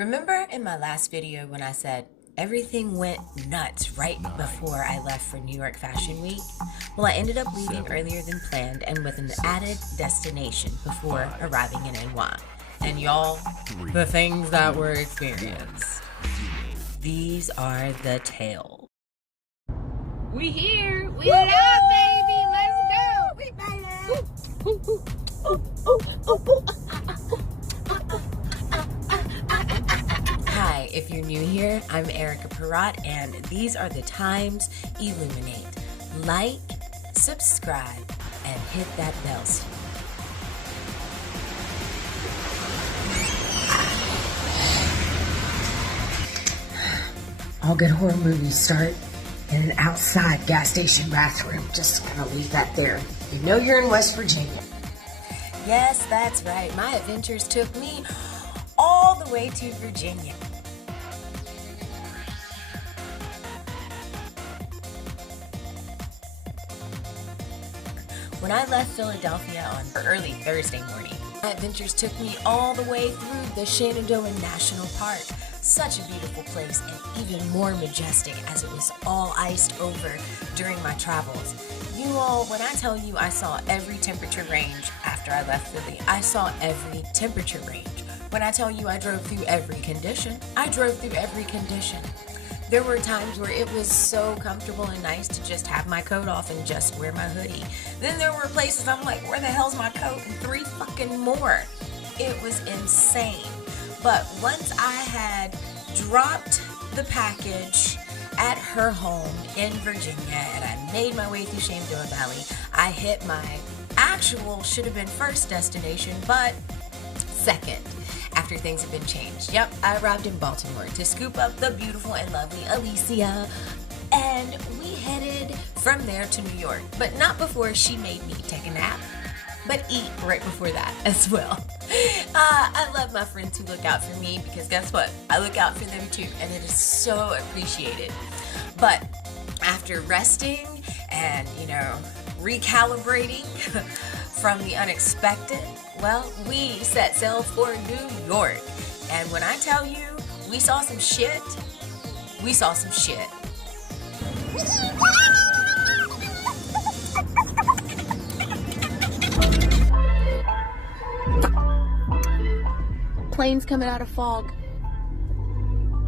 Remember in my last video when I said everything went nuts right before I left for New York Fashion Week? Well, I ended up leaving earlier than planned and with an added destination before arriving in NY. And y'all, the things that were experienced. These are the tales. We here. We alive, baby. Let's go. We made it. Hi, if you're new here, I'm Erica Perrott, and these are the times. Illuminate, like, subscribe, and hit that bell. All good horror movies start in an outside gas station bathroom. Just gonna leave that there. You know you're in West Virginia. Yes, that's right. My adventures took me all the way to Virginia. When I left Philadelphia on early Thursday morning, my adventures took me all the way through the Shenandoah National Park. Such a beautiful place, and even more majestic as it was all iced over during my travels. You all, when I tell you I saw every temperature range after I left Philly, I saw every temperature range. When I tell you I drove through every condition, I drove through every condition. There were times where it was so comfortable and nice to just have my coat off and just wear my hoodie. Then there were places I'm like, where the hell's my coat? And 3 fucking more. It was insane. But once I had dropped the package at her home in Virginia and I made my way through Shenandoah Valley, I hit my actual should have been first destination, but second, after things have been changed. Yep, I arrived in Baltimore to scoop up the beautiful and lovely Alicia, and we headed from there to New York, but not before she made me take a nap, but eat right before that as well. I love my friends who look out for me, because guess what? I look out for them too, and it is so appreciated. But after resting and, recalibrating from the unexpected, well, we set sail for New York. And when I tell you we saw some shit, we saw some shit. Planes coming out of fog.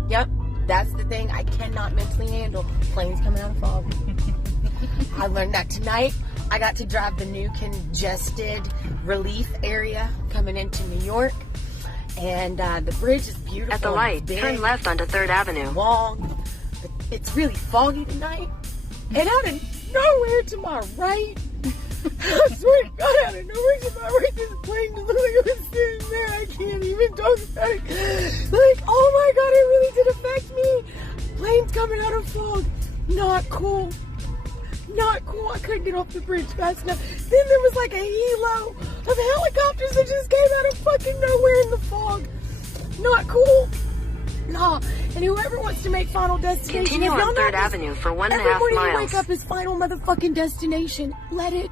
Yep, that's the thing I cannot mentally handle. Planes coming out of fog. I learned that tonight. I got to drive the new congested relief area coming into New York. And the bridge is beautiful. At the light, turn left onto 3rd Avenue. Long, but it's really foggy tonight. And out of nowhere to my right, I swear to God, out of nowhere to my right, this plane just looked like it was sitting there. I can't even talk about it. Like, oh my God, it really did affect me. Planes coming out of fog. Not cool. Not cool. I couldn't get off the bridge fast enough. Then there was like a helo of helicopters that just came out of fucking nowhere in the fog. Not cool. Nah. And whoever wants to make Final Destination, continue on 3rd Avenue for 1.5 miles. Every morning you wake up is Final motherfucking Destination. Let it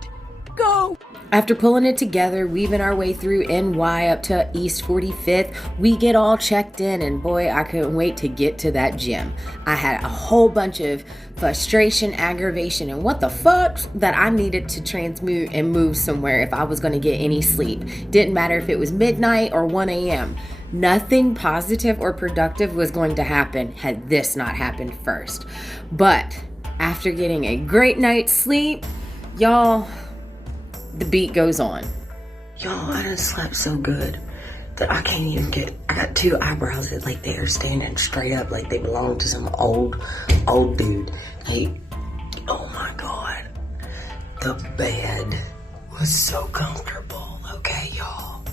go. After pulling it together, weaving our way through NY up to East 45th, we get all checked in, and boy, I couldn't wait to get to that gym. I had a whole bunch of frustration, aggravation, and what the fuck that I needed to transmute and move somewhere if I was going to get any sleep. Didn't matter if it was midnight or 1 a.m. Nothing positive or productive was going to happen had this not happened first. But after getting a great night's sleep, y'all, the beat goes on. Y'all, I done slept so good that I can't even I got 2 eyebrows that like they are standing straight up like they belong to some old dude. Hey, oh my God. The bed was so comfortable, okay, y'all?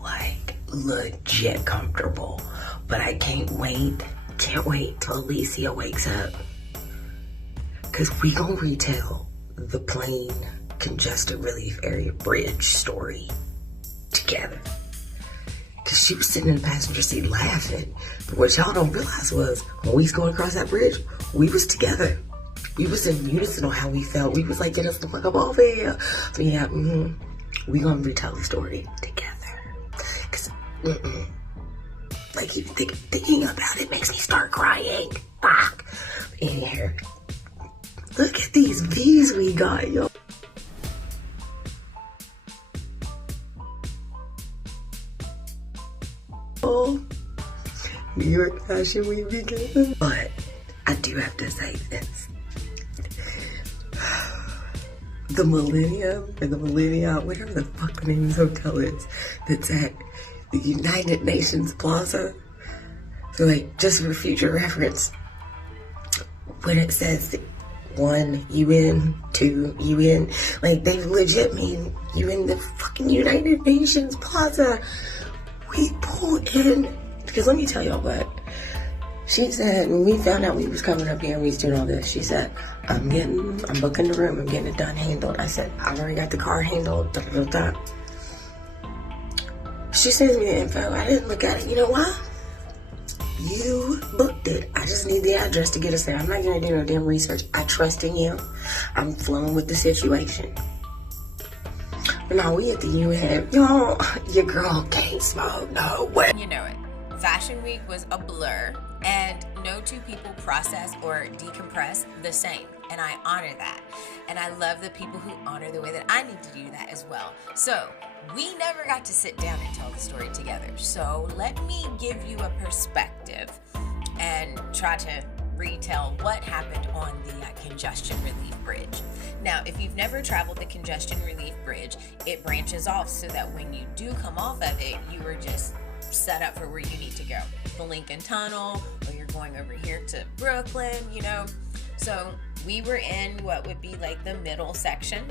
Like, legit comfortable. But I can't wait till Alicia wakes up. Cause we gonna retell the plane congested relief area bridge story together. Cause she was sitting in the passenger seat laughing. But what y'all don't realize was when we was going across that bridge, we was together. We was in unison on how we felt. We was like, get us the fuck up over here. So yeah, we gonna retell the story together. Cause like even thinking about it makes me start crying. Fuck. In here. Look at these views we got, yo. Oh, New York Fashion Week began. But I do have to say this. The Millennium, or the Millennia, whatever the fuck the name of this hotel is, that's at the United Nations Plaza. So, like, just for future reference, when it says 1 UN, 2 UN, like, they legit mean you in the fucking United Nations Plaza. We pulled in, because let me tell y'all what, she said, when we found out we was coming up here and we was doing all this, she said, I'm booking the room, I'm getting it done, handled. I said, I've already got the car handled, She sends me the info, I didn't look at it, you know why? You booked it. I just need the address to get us there. I'm not gonna do no damn research. I trust in you. I'm flowing with the situation. But now we at the UN. Y'all, your girl can't smoke no way. You know it. Fashion Week was a blur, and no two people process or decompress the same. And I honor that. And I love the people who honor the way that I need to do that as well. So, we never got to sit down and tell the story together. So, let me give you a perspective and try to retell what happened on the Congestion Relief Bridge. Now, if you've never traveled the Congestion Relief Bridge, it branches off so that when you do come off of it, you are just set up for where you need to go. The Lincoln Tunnel, or you're going over here to Brooklyn, you know. So we were in what would be like the middle section,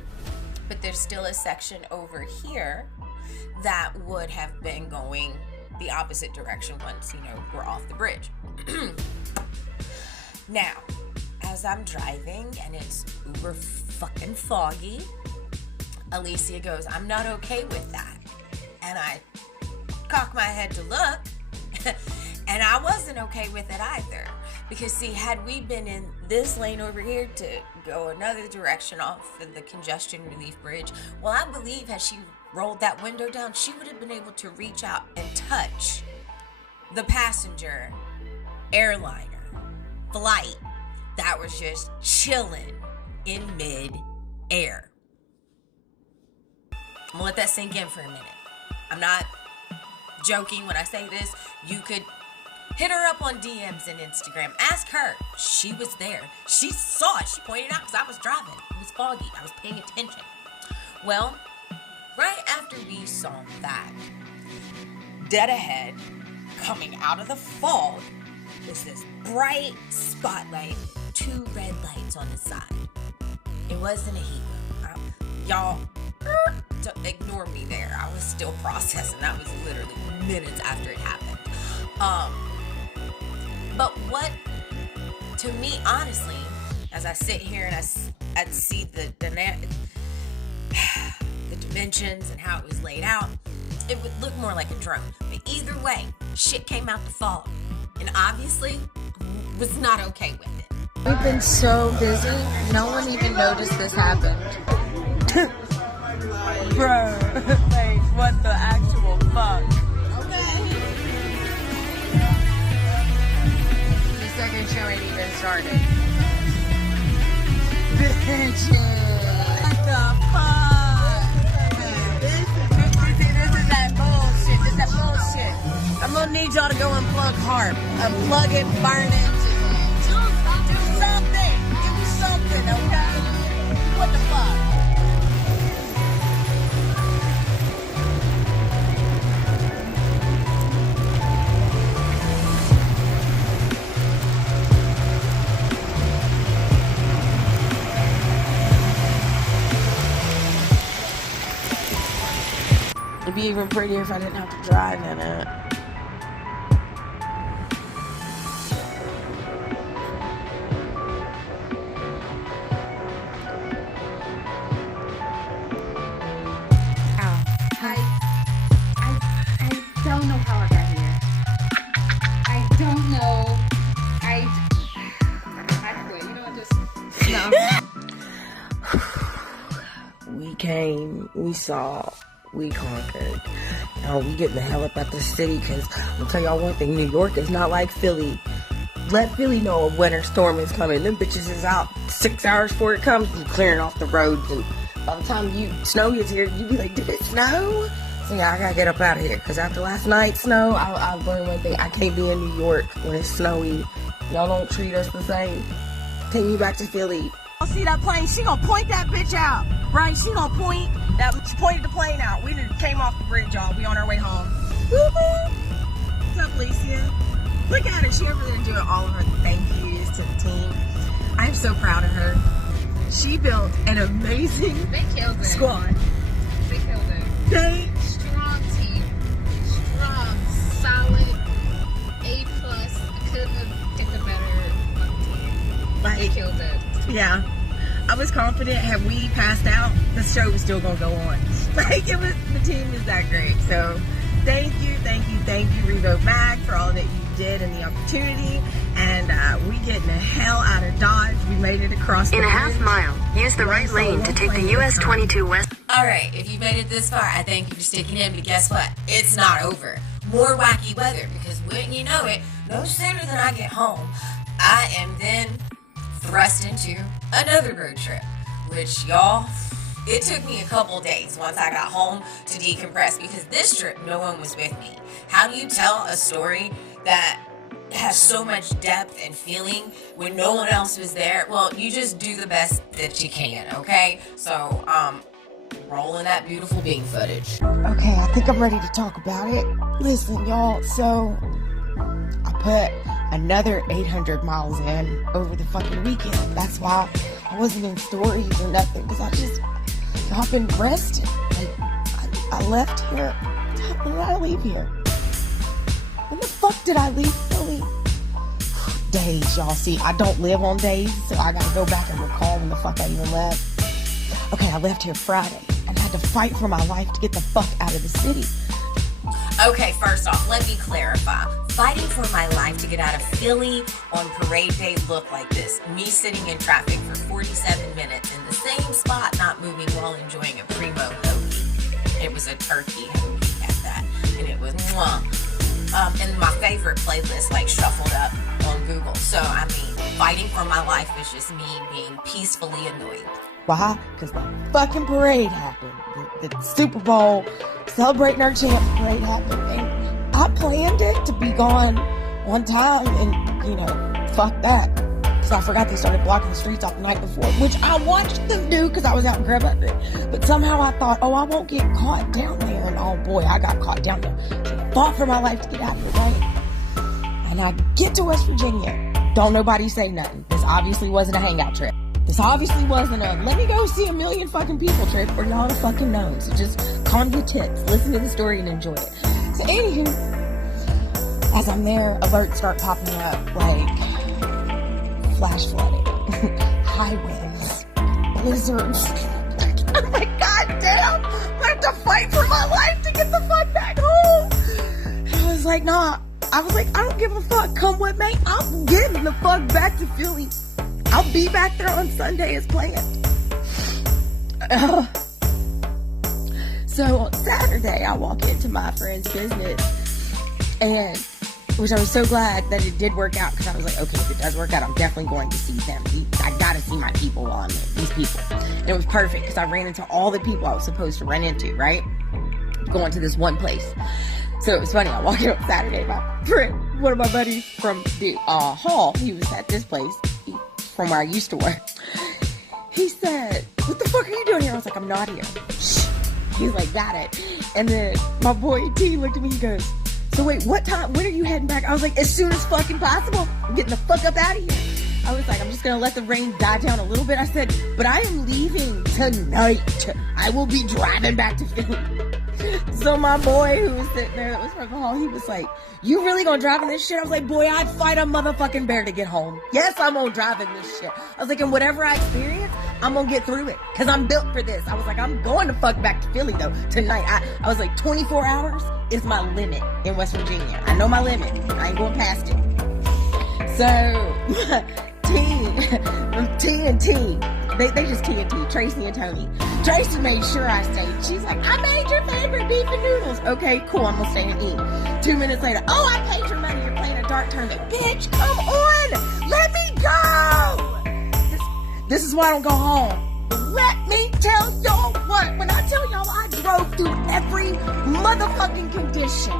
but there's still a section over here that would have been going the opposite direction once, you know, we're off the bridge. Now, as I'm driving and it's uber fucking foggy, Alicia goes, I'm not okay with that. And I cock my head to look, and I wasn't okay with it either. Because see, had we been in this lane over here to go another direction off of the Congestion Relief Bridge, well, I believe had she rolled that window down, she would have been able to reach out and touch the passenger airliner flight that was just chilling in mid-air. I'm gonna let that sink in for a minute. I'm not joking when I say this. You could hit her up on DMs and Instagram. Ask her. She was there. She saw it. She pointed out because I was driving. It was foggy. I was paying attention. Well, right after we saw that, dead ahead, coming out of the fog, was this bright spotlight, 2 red lights on the side. It wasn't a heat wave. Y'all, don't ignore me there. I was still processing. That was literally minutes after it happened. But what, to me, honestly, as I sit here and I see the dimensions and how it was laid out, it would look more like a drone. But either way, shit came out the fog. And obviously, was not okay with it. We've been so busy, no one even noticed this happened. Bro, like, what the actual fuck? The second show ain't even started. What the fuck? This is that bullshit. This is that bullshit. I'm gonna need y'all to go unplug Harp. Unplug it, burn it. Do something. Give me something, okay? What the fuck? It'd be even prettier if I didn't have to drive in it. I don't know how I got here. I don't know. I quit. You know, just no. We came, we saw We conquered. Now we getting the hell up out this city, because I'm gonna tell y'all one thing, New York is not like Philly. Let Philly know a winter storm is coming. Them bitches is out 6 hours before it comes and clearing off the roads, and by the time snow gets here, you be like, did it snow? So yeah, I gotta get up out of here, because after last night's snow, I learned one thing. I can't be in New York when it's snowy. Y'all don't treat us the same. Take me back to Philly. See that plane? She gonna point that bitch out, right? She gonna point that. She pointed the plane out. We just came off the bridge, y'all. We on our way home. Woo-hoo. What's up, Alicia? Look at her. She over there doing all of her thank yous to the team. I'm so proud of her. She built an amazing squad. They killed it. Strong team. Strong, solid, A+. I couldn't have picked a better team. They killed it. Yeah, I was confident had we passed out, the show was still gonna go on. Like, the team is that great. So thank you, Revo Mag, for all that you did and the opportunity. And we getting the hell out of Dodge. We made it across the In a bridge. half mile, use the right lane to take the US 22 West. Alright, if you made it this far, I thank you for sticking in, but guess what? It's not over. More wacky weather, because wouldn't you know it, no sooner than I get home, I am then thrust into another road trip, which, y'all, it took me a couple days once I got home to decompress, because this trip, no one was with me. How do you tell a story that has so much depth and feeling when no one else was there? Well, you just do the best that you can, okay? So, rolling that beautiful bean footage. Okay, I think I'm ready to talk about it. Listen, y'all, so I put another 800 miles in over the fucking weekend. That's why I wasn't in stories or nothing, because I've been resting. Like, I left here. When did I leave here? When the fuck did I leave Philly? Days, y'all. See, I don't live on days, so I gotta go back and recall when the fuck I even left. Okay, I left here Friday, and I had to fight for my life to get the fuck out of the city. Okay, first off, let me clarify. Fighting for my life to get out of Philly on parade day looked like this. Me sitting in traffic for 47 minutes in the same spot, not moving while enjoying a primo hoagie. It was a turkey hoagie at that, and it was mwah. And my favorite playlist, like, shuffled up on Google. So, I mean, fighting for my life was just me being peacefully annoyed. Why? Because the fucking parade happened. The Super Bowl, celebrating our champ parade happened. And I planned it to be gone on time, and, fuck that. Because I forgot they started blocking the streets off the night before, which I watched them do because I was out in Grub Country. But somehow I thought, I won't get caught down there. And oh boy, I got caught down there. So I fought for my life to get out of the way. And I get to West Virginia. Don't nobody say nothing. This obviously wasn't a hangout trip. This obviously wasn't a let me go see a million fucking people trip, or y'all have fucking known. So just calm your tits, listen to the story, and enjoy it. So anywho, as I'm there, alerts start popping up, like flash flooding, high winds, blizzards. I'm like, God damn, I have to fight for my life to get the fuck back home. And I was like, nah. I was like, I don't give a fuck. Come with me. I'm getting the fuck back to Philly. I'll be back there on Sunday as planned. So on Saturday, I walk into my friend's business, and which I was so glad that it did work out, because I was like, okay, if it does work out, I'm definitely going to see them. I gotta see my people while I'm there, these people. And it was perfect, because I ran into all the people I was supposed to run into, right? Going to this one place. So it was funny, I walked in on Saturday, my friend, one of my buddies from the hall, he was at this place, from where I used to work. He said, what the fuck are you doing here? I was like, I'm not here. Shh. He's like, got it. And then my boy T looked at me, he goes, so wait, what time, when are you heading back? I was like, as soon as fucking possible. I'm getting the fuck up out of here. I was like, I'm just gonna let the rain die down a little bit. I said, but I am leaving tonight. I will be driving back to Philly. So my boy who was sitting there, that was from the hall, he was like, you really gonna drive in this shit? I was like, boy, I'd fight a motherfucking bear to get home. Yes, I'm gonna drive in this shit. I was like, and whatever I experience, I'm gonna get through it. Cause I'm built for this. I was like, I'm going to fuck back to Philly though, tonight. I was like, 24 hours is my limit in West Virginia. I know my limit. I ain't going past it. So, T and T, they just TNT, Tracy and Tony. Tracy made sure I stayed. She's like, I made your favorite beef and noodles. Okay, cool, I'm gonna stay and eat. 2 minutes later, oh, I paid your money. You're playing a dart tournament. Bitch, come on. Let me go. This is why I don't go home. Let me tell y'all what. When I tell y'all I drove through every motherfucking condition.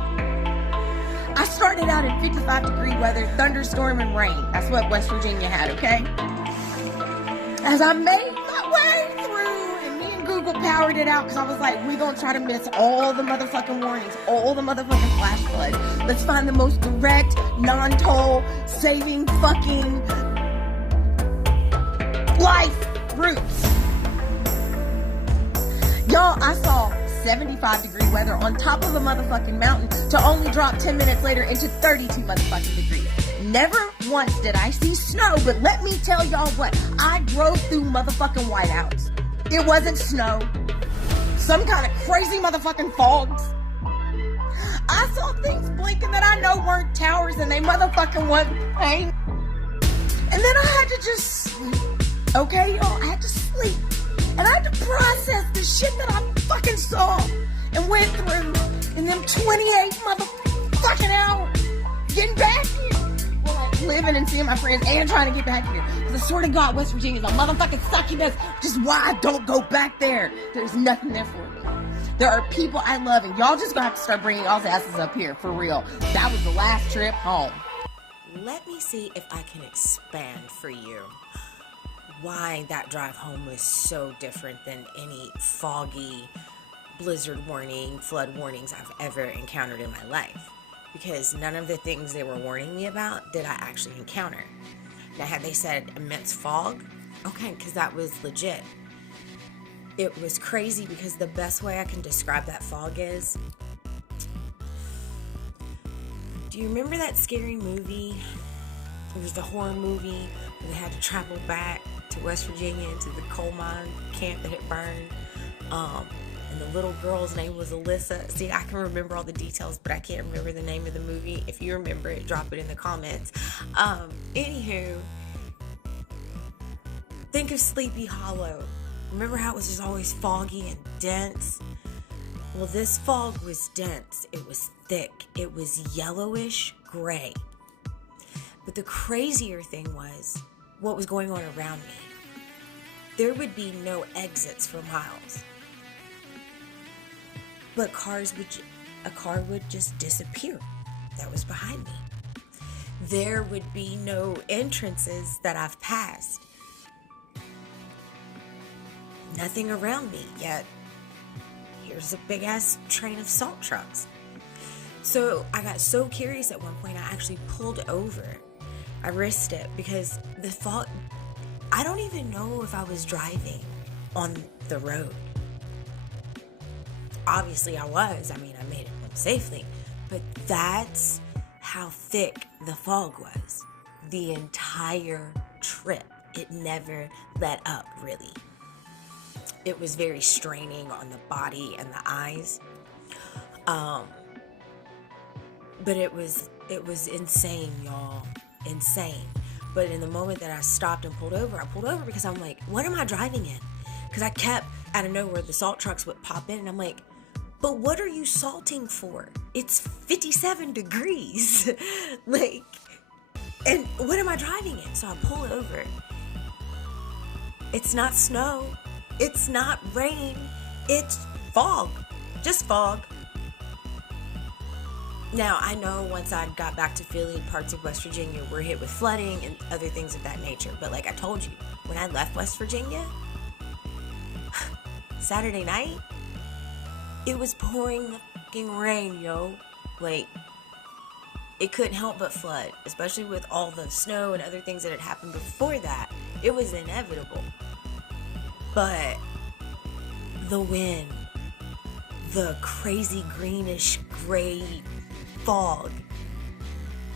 I started out in 55-degree weather, thunderstorm, and rain. That's what West Virginia had, okay? As I made my way through, and me and Google powered it out, because I was like, we're going to try to miss all the motherfucking warnings, all the motherfucking flash floods. Let's find the most direct, non-toll, saving fucking life routes. Y'all, I saw 75-degree weather on top of a motherfucking mountain to only drop 10 minutes later into 32 motherfucking degrees. Never once did I see snow, but let me tell y'all what. I drove through motherfucking whiteouts. It wasn't snow. Some kind of crazy motherfucking fogs. I saw things blinking that I know weren't towers and they motherfucking wasn't paint. And then I had to just sleep. Okay, y'all? I had to sleep. And I had to process the shit that I fucking saw and went through in them 28 motherfucking hours getting back here. Well, like living and seeing my friends and trying to get back here. Because I swear to God, West Virginia's a motherfucking suckiness. Just why I don't go back there. There's nothing there for me. There are people I love, and y'all just gonna have to start bringing y'all's asses up here, for real. That was the last trip home. Let me see if I can expand for you why that drive home was so different than any foggy blizzard warning, flood warnings I've ever encountered in my life. Because none of the things they were warning me about did I actually encounter. Now, had they said immense fog, okay, because that was legit. It was crazy because the best way I can describe that fog is, do you remember that scary movie? It was the horror movie where they had to travel back to West Virginia into the coal mine camp that had burned. And the little girl's name was Alyssa. See, I can remember all the details, but I can't remember the name of the movie. If you remember it, drop it in the comments. Anywho, think of Sleepy Hollow. Remember how it was just always foggy and dense? Well, this fog was dense. It was thick. It was yellowish gray. But the crazier thing was what was going on around me. There would be no exits for miles. But a car would just disappear. That was behind me. There would be no entrances that I've passed. Nothing around me, yet here's a big ass train of salt trucks. So I got so curious at one point, I actually pulled over. I risked it because the thought, I don't even know if I was driving on the road. Obviously I was. I mean, I made it home safely. But that's how thick the fog was. The entire trip. It never let up, really. It was very straining on the body and the eyes. But it was insane, y'all. Insane. But in the moment that I stopped and pulled over, I pulled over because I'm like, what am I driving in? Because I kept, out of nowhere, the salt trucks would pop in, and I'm like, but what are you salting for? It's 57 degrees. Like, and what am I driving in? So I pull over. It's not snow. It's not rain. It's fog. Just fog. Now, I know once I got back to Philly, parts of West Virginia were hit with flooding and other things of that nature. But like I told you, when I left West Virginia, Saturday night, it was pouring the fucking rain, yo. Like, it couldn't help but flood, especially with all the snow and other things that had happened before that. It was inevitable. But the wind, the crazy greenish gray fog,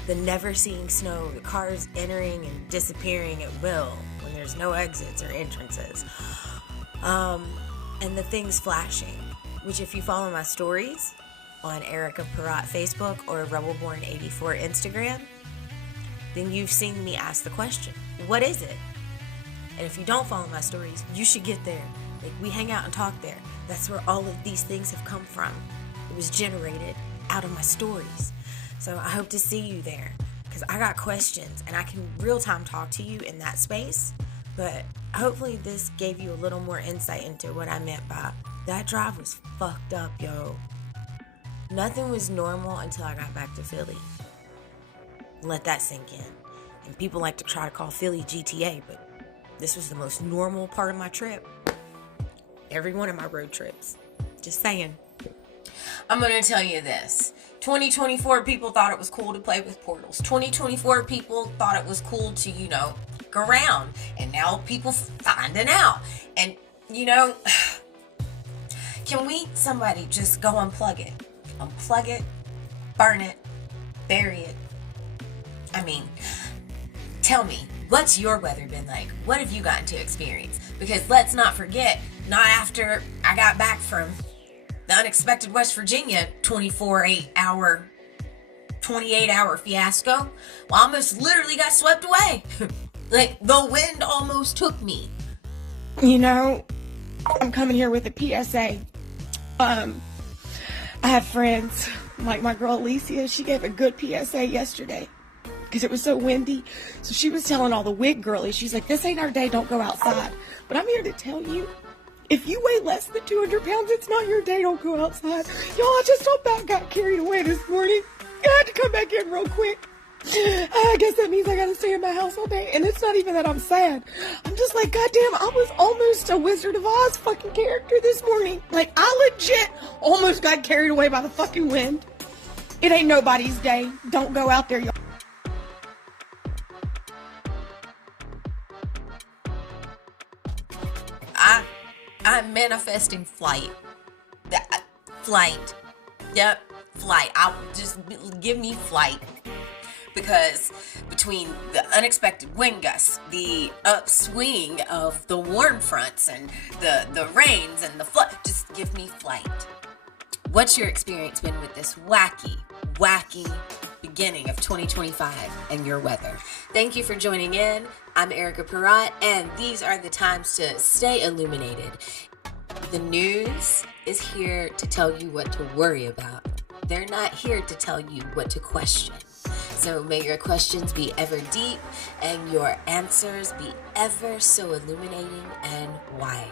the never seeing snow, the cars entering and disappearing at will when there's no exits or entrances, and the things flashing, which if you follow my stories on Erica Perrott Facebook or Rebelborn84 Instagram, then you've seen me ask the question, what is it? And if you don't follow my stories, you should get there Like, we hang out and talk there. That's where all of these things have come from. It was generated out of my stories. So I hope to see you there, because I got questions and I can real time talk to you in that space. But hopefully this gave you a little more insight into what I meant by that drive was fucked up, yo. Nothing was normal until I got back to Philly. Let that sink in. And people like to try to call Philly GTA, but this was the most normal part of my trip. Every one of my road trips. Just saying. I'm going to tell you this. 2024 people thought it was cool to play with portals. 2024 people thought it was cool to, go around. And now people finding out. And, can somebody just go unplug it? Unplug it, burn it, bury it. I mean, tell me, what's your weather been like? What have you gotten to experience? Because let's not forget, not after I got back from the unexpected West Virginia 28-hour fiasco, well, I almost literally got swept away. Like, the wind almost took me. I'm coming here with a PSA. I have friends, like my girl Alicia, she gave a good PSA yesterday because it was so windy. So she was telling all the wig girlies, she's like, this ain't our day, don't go outside. But I'm here to tell you, if you weigh less than 200 pounds, it's not your day, don't go outside. Y'all, I just got carried away this morning. I had to come back in real quick. I guess that means I gotta stay in my house all day. And it's not even that I'm sad. I'm just like, goddamn, I was almost a Wizard of Oz fucking character this morning. Like, I legit almost got carried away by the fucking wind. It ain't nobody's day. Don't go out there, y'all. I'm manifesting flight. Flight. Yep, flight. Just give me flight. Because between the unexpected wind gusts, the upswing of the warm fronts, and the rains and the flood, just give me flight. What's your experience been with this wacky beginning of 2025 and your weather? Thank you for joining in. I'm Erica Perrott, and these are the times to stay illuminated. The news is here to tell you what to worry about. They're not here to tell you what to question. So may your questions be ever deep and your answers be ever so illuminating and wide.